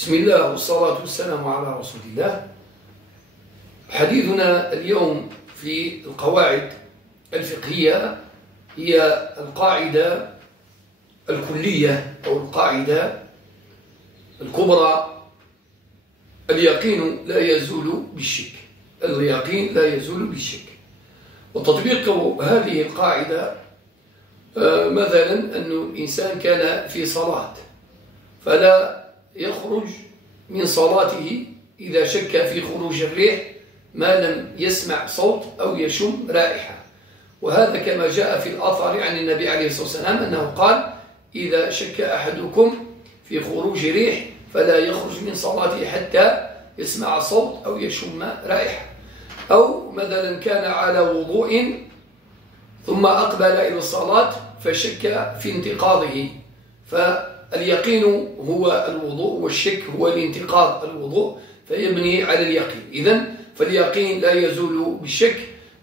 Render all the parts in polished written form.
بسم الله والصلاة والسلام على رسول الله. حديثنا اليوم في القواعد الفقهية هي القاعدة الكلية أو القاعدة الكبرى: اليقين لا يزول بالشك. اليقين لا يزول بالشك. وتطبيق هذه القاعدة مثلا أن الإنسان كان في صلاة فلا يخرج من صلاته إذا شك في خروج الريح ما لم يسمع صوت أو يشم رائحة. وهذا كما جاء في الأثر عن النبي عليه الصلاة والسلام أنه قال: إذا شك أحدكم في خروج ريح فلا يخرج من صلاته حتى يسمع صوت أو يشم رائحة. أو مثلا كان على وضوء ثم أقبل إلى الصلاة فشك في انتقاضه، فاليقين هو الوضوء والشك هو الانتقاض الوضوء، فيبني على اليقين. إذن فاليقين لا يزول بالشك.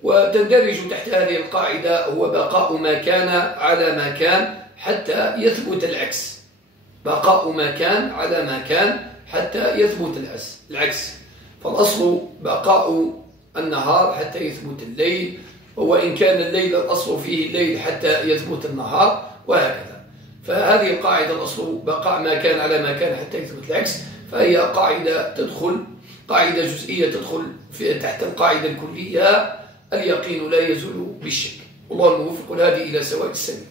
وتندرج تحت هذه القاعدة هو بقاء ما كان على ما كان حتى يثبت العكس. بقاء ما كان على ما كان حتى يثبت العكس. فالأصل بقاء النهار حتى يثبت الليل، وإن كان الليل الأصل فيه الليل حتى يثبت النهار، وهكذا. فهذه القاعدة الأصل بقاء ما كان على ما كان حتى يثبت العكس، فهي قاعدة جزئية تدخل تحت القاعدة الكلية: اليقين لا يزول بالشك. والله الموفق الهادي إلى سواء السبيل.